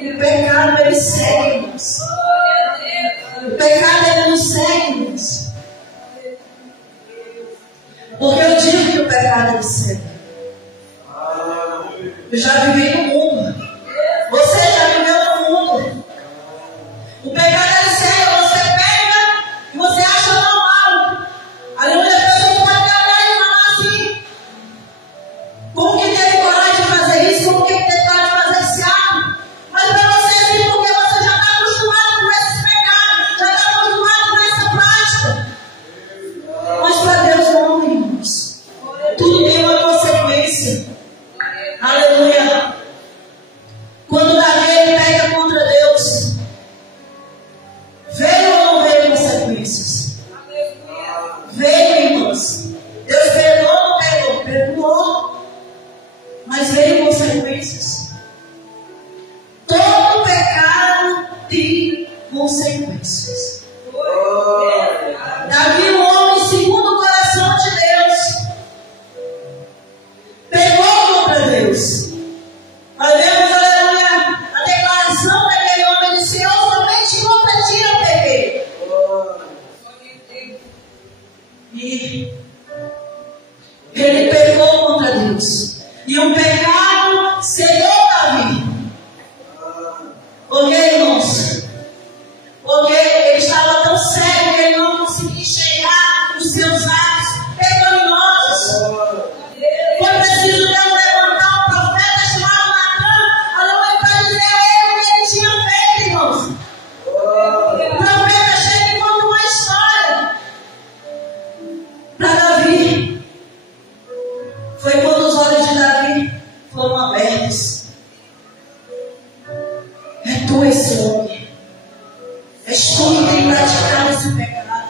O pecado, ele segue, irmãos. O pecado, ele nos segue, irmãos. Porque eu digo que o pecado, ele segue. Eu já vivi no mundo. Você já viveu no mundo. O pecado, ele segue. Você pega e você acha normal. Aleluia, a pessoa pode olhar e falar assim: como que teve coragem de fazer isso? Como que teve coragem de fazer esse ato? Mas para você é assim, porque você já está acostumado com esse pecado, já está acostumado com essa prática. Mas para Deus não, irmãos. Tudo tem uma consequência. Aleluia. Quando Davi peca contra Deus, veio ou não veio consequências? Veio, irmãos. Deus perdoou ou não perdoou? Perdoou. Mas veio consequências. Todo pecado tem consequências. Davi, um homem segundo o coração de Deus, pegou contra Deus. Nós vemos, aleluia, a declaração daquele homem: disse: eu somente contra ti eu peguei. E ele pecou contra Deus. E o pecado cegou Davi. Porque, irmãos, porque ele estava tão cego que ele não conseguia enxergar os seus atos pecaminosos. Foi preciso Deus levantar um profeta chamado Natan, aleluia, para dizer a ele o que ele tinha feito, irmãos. O profeta chega e conta uma história para Davi. Foi quando os olhos de Davi foram abertos. É tu esse homem. És tu que tem praticado esse pecado.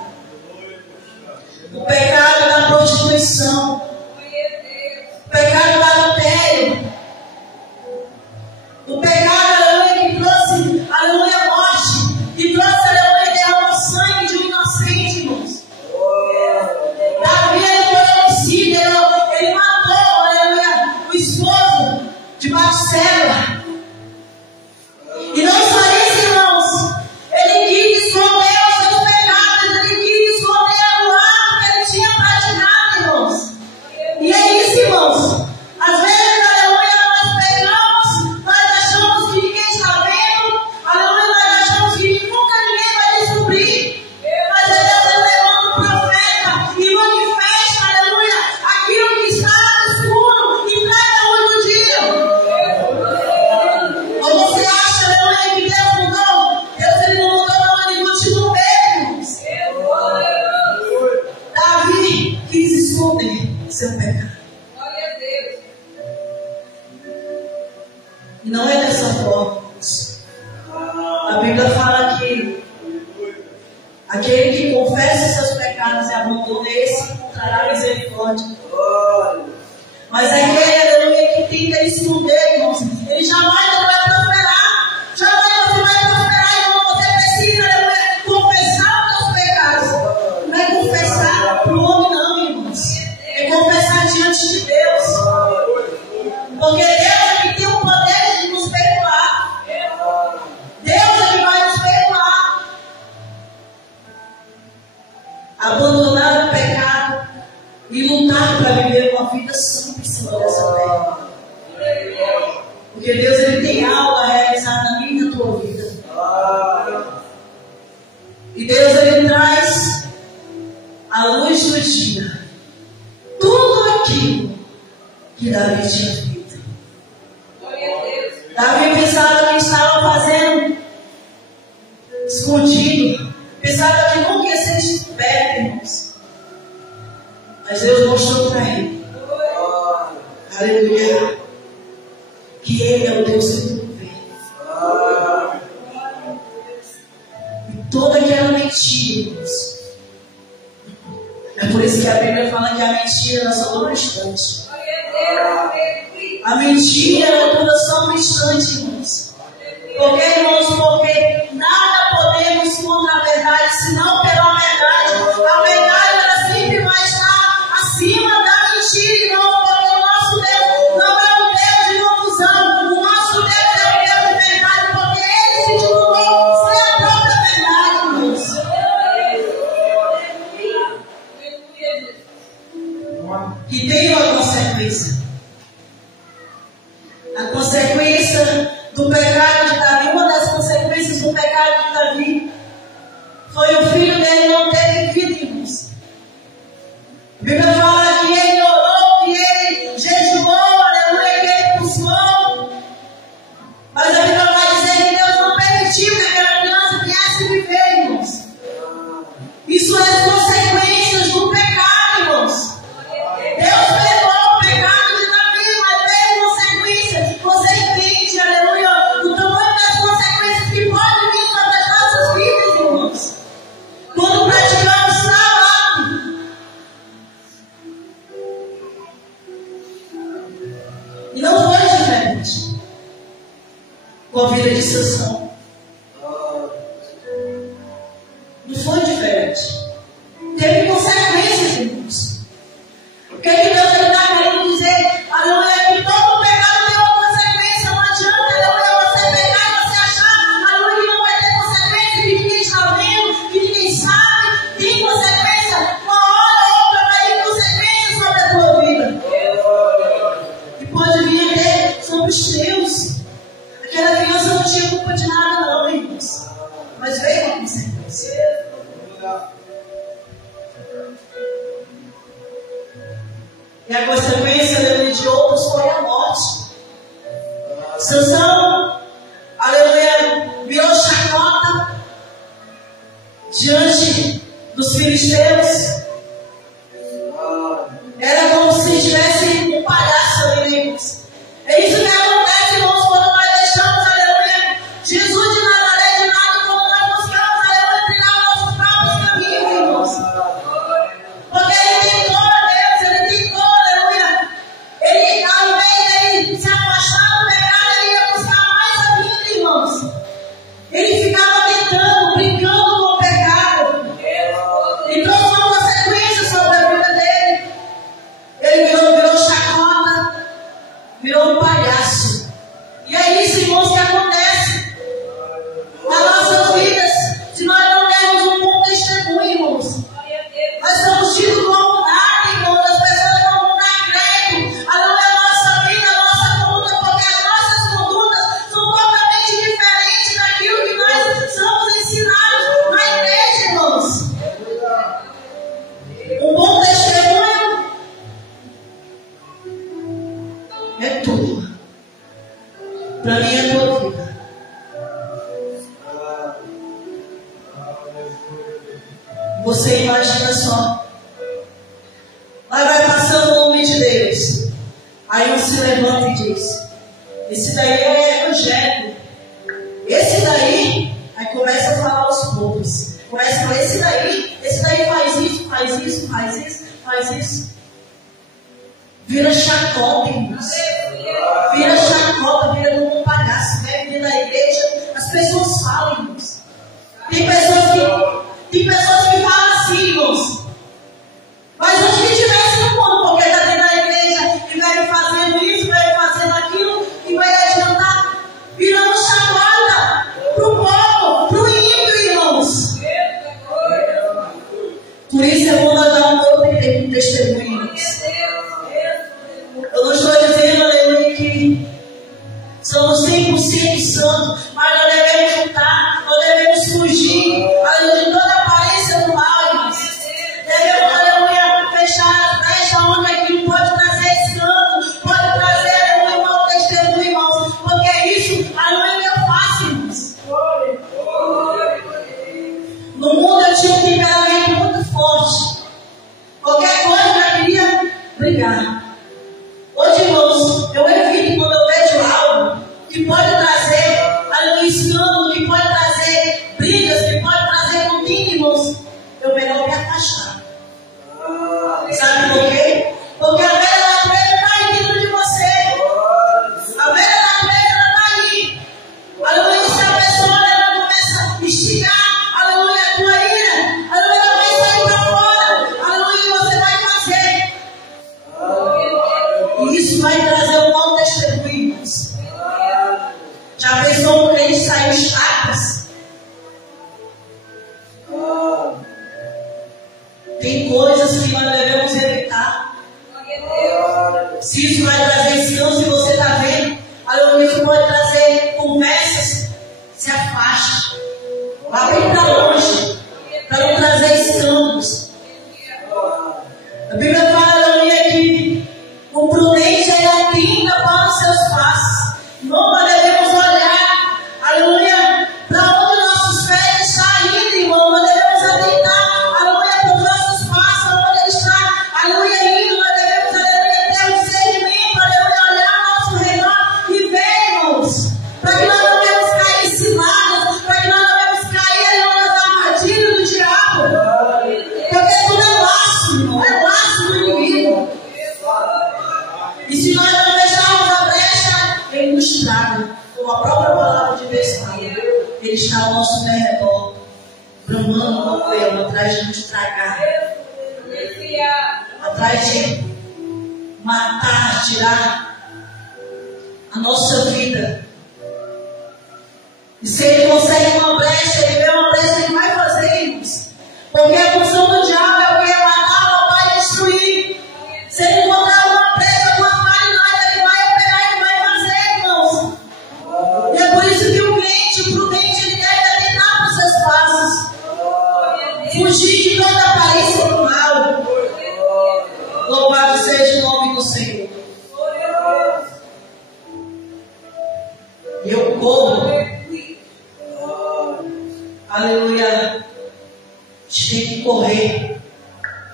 O pecado da prostituição. O pecado do adultério. O pecado, aleluia, que trouxe, aleluia, morte. Que trouxe, aleluia, derramou sangue de um inocente, irmãos. Davi, ele foi homicida. Ele matou, aleluia, o esposo de Batseba. E não só isso, irmãos. Ele quis esconder os seus pecados. Ele quis esconder o ato que ele tinha praticado, irmãos. E é isso, irmãos. Às vezes, aleluia, nós pecamos, nós achamos que ninguém está vendo, aleluia, nós achamos que nunca ninguém vai descobrir. Mas Deus levanta um profeta e manifesta, aleluia, aquilo que está no escuro e traz a luz do dia. Ou você acha, aleluia, que Deus mudou? Deus, ele não mudou, não, ele continua mesmo. Davi quis esconder seu pecado. E não é dessa forma. A Bíblia fala que aquele que confessa seus pecados e abandona, esse encontrará misericórdia. Mas aquele, aleluia, que tenta esconder, irmãos, ele jamais vai prosperar. Jamais você vai prosperar, irmão. Você precisa, aleluia, confessar os seus pecados. Não é confessar para o homem, não, irmãos. É confessar diante de Deus. Porque Deus é que tem o poder de nos perdoar. Deus é que vai nos perdoar. Abandonar o pecado e lutar para viver uma vida santa em cima dessa terra. Porque Deus, ele tem algo a realizar na minha e na tua vida. E Deus, ele traz a luz do dia tudo aquilo que Davi tinha feito. Davi pensava que estava fazendo escondido. Pensava que nunca ia ser descoberto, irmãos. Mas Deus mostrou para ele, aleluia, que Ele é o Deus que tudo vê. E toda aquela mentira, irmãos. É por isso que a Bíblia fala que a mentira ela só dura um instante. A mentira ela dura só um instante, irmãos. Porque, irmãos, porque nada podemos contra a verdade, senão pela verdade. A verdade ela sempre vai estar acima da mentira, irmãos, porque o nosso Deus não é um Deus de confusão. O nosso Deus é um Deus de verdade, direção. Não foi diferente. Teve consequências, irmãos. O que Deus está querendo dizer? Aleluia, que todo pecado tem uma consequência. Não adianta, aleluia, você pegar e você achar, aleluia, que não vai ter consequência, que ninguém está vendo, que ninguém sabe. Tem consequência. Uma hora ou outra vai ter consequência sobre a tua vida. E pode vir até sobre os teus. Aquela criança não tinha culpa de nada, não, irmãos. Mas veio a consequência. E a consequência de outros foi a morte. Sansão, aleluia, virou chacota diante dos filisteus. Era como se tivesse um palhaço ali, irmãos. É isso que acontece, irmãos, quando nós deixamos, aleluia, Jesus de Nazaré de nada, quando nós buscamos, aleluia, trilhar nossos próprios caminhos, irmãos. Porque ele tentou, Deus, ele tentou, aleluia. Ele, ao invés de se afastar do pecado, ele ia buscar mais a vida, irmãos. Ele ficava tentando, brincando com o pecado. E trouxe uma consequência sobre a vida dele. Ele virou chacota, virou um palhaço. E é isso, irmãos, que acontece nas nossas vidas. Se nós não dermos um bom testemunho, irmãos, nós somos tidos como nada, irmãos. As pessoas não vão dar crédito a nossa vida, a nossa conduta, porque as nossas condutas são totalmente diferentes daquilo que nós somos ensinados na igreja, irmãos. Um bom testemunho é tudo. Para mim é tua vida. Você imagina só. Aí vai passando o homem de Deus. Aí um se levanta e diz: esse daí é evangélico. Esse daí, aí começa a falar aos poucos. Começa a falar, esse daí faz isso, faz isso, faz isso, faz isso. Vira chacota, irmãos. Vira chacota, vira como um palhaço. Vai vir da igreja, as pessoas falam, irmãos. Tem pessoas que falam assim, irmãos. Mas antes que tivesse no mundo, porque está dentro da igreja e vai fazendo isso, vai fazendo aquilo, e vai adiantar, virando chacota para o povo, para o ímpio, irmãos. Por isso é bom nós dar um outro testemunho, irmãos. Eu não estou dizendo, aleluia, que somos 100% santos, mas nós devemos lutar, nós devemos fugir, aleluia, de toda aparência do mal, irmãos. Devemos, aleluia, fechar as brechas onde aquilo pode trazer escândalo, pode trazer, aleluia, um mau testemunho, irmãos, porque isso, aleluia, é fácil, irmãos. No mundo eu tinha um temperamento muito forte. Qualquer coisa eu já queria brigar. Hoje, irmãos, eu evito quando eu vejo algo que pode trazer, aleluia, escândalo, que pode trazer brigas, que pode trazer comigo, irmãos, eu melhor me afastar. Sabe por quê? Porque a velha natureza está aí dentro de você. A velha natureza está aí. Aleluia, se a pessoa ela começa a instigar, aleluia, a tua ira, aleluia, ela vai sair para fora, aleluia, e você vai fazer. E isso vai trazer um mau testemunho, irmãos. Já pensou quando ele saiu chapas? Tem coisas que nós devemos evitar. Se isso vai trazer escândalo, se você está vendo, aleluia, isso pode trazer conversas, se afaste. Vá bem para longe, para não trazer escândalos. A Bíblia fala, aleluia, que o prudente é atenta para os seus passos. Nós devemos olhar, aleluia, para onde nossos pés estão indo, irmão. Nós devemos atentar, aleluia, para os nossos passos, onde ele está, aleluia, indo. Nós devemos, aleluia, ter um discernimento, aleluia, olhar ao nosso redor e ver, irmãos, para que nós não venhamos cair em ciladas, para que nós não venhamos cair, aleluia, Ele está ao nosso redor, bramando como eu, atrás de nos tragar, atrás de matar, tirar a nossa vida. E se ele consegue uma brecha, ele vê uma brecha, ele vai fazer, irmãos. Porque a função do diabo é o que? É matar, roubar e destruir. Se ele encontrar uma brecha, uma falha, ele vai operar, ele vai fazer, irmãos. E é por isso que o crente, o prudente, ele deve atentar para os seus passos. Fugir de toda aparência do mal. Louvado seja o nome do Senhor. E eu corro. Aleluia. A gente tem que correr.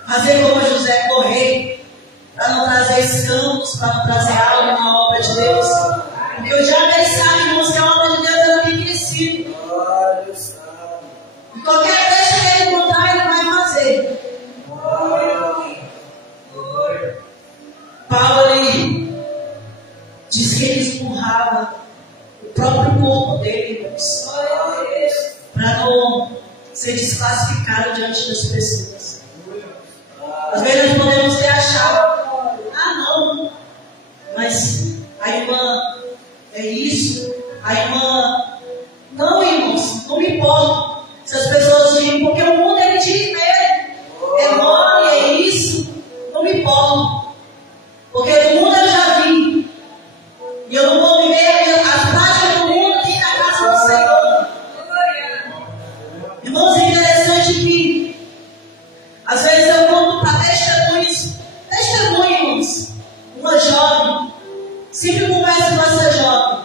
Fazer como José correr. Para não trazer escampos, para não trazer algo na obra de Deus. Porque o diabo ele sabe, irmãos, que a obra de Deus ela tem crescido. E qualquer brecha que ele encontrar, ele vai fazer. Paulo ele diz que ele esmurrava o próprio corpo dele, irmãos, para não ser desclassificado diante das pessoas. Às vezes nós podemos ter achado, não, mas a irmã é isso, a irmã, não, irmãos, não me importa se as pessoas dizem, porque o mundo ele diz mesmo, é nome, é isso, não me importa, porque do mundo eu já vi, e eu não vou viver as práticas do mundo aqui na casa do Senhor. Irmãos, é interessante que às vezes eu conto para testemunhos, irmãos, uma jovem, sempre converso com essa jovem,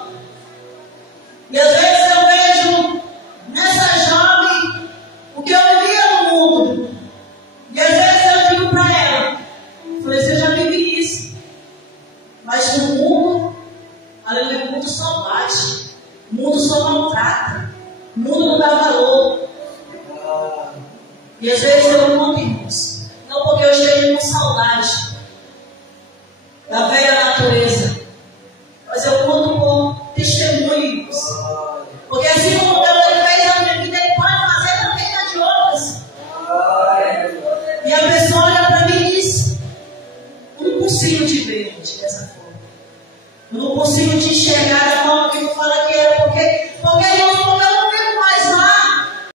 e às vezes eu vejo nessa jovem o que eu vivia no mundo, e às vezes eu digo para ela, falei, você já vive isso, mas no mundo, aleluia, o mundo só bate, o mundo só maltrata, o mundo não dá valor. E às vezes eu conto, irmãos, não porque eu esteja com saudade da velha natureza, mas eu conto por testemunhos, porque assim como Deus fez na minha vida, Ele pode fazer também na de outras. E a pessoa olha para mim e diz, eu não consigo te ver, gente, dessa forma, eu não consigo te enxergar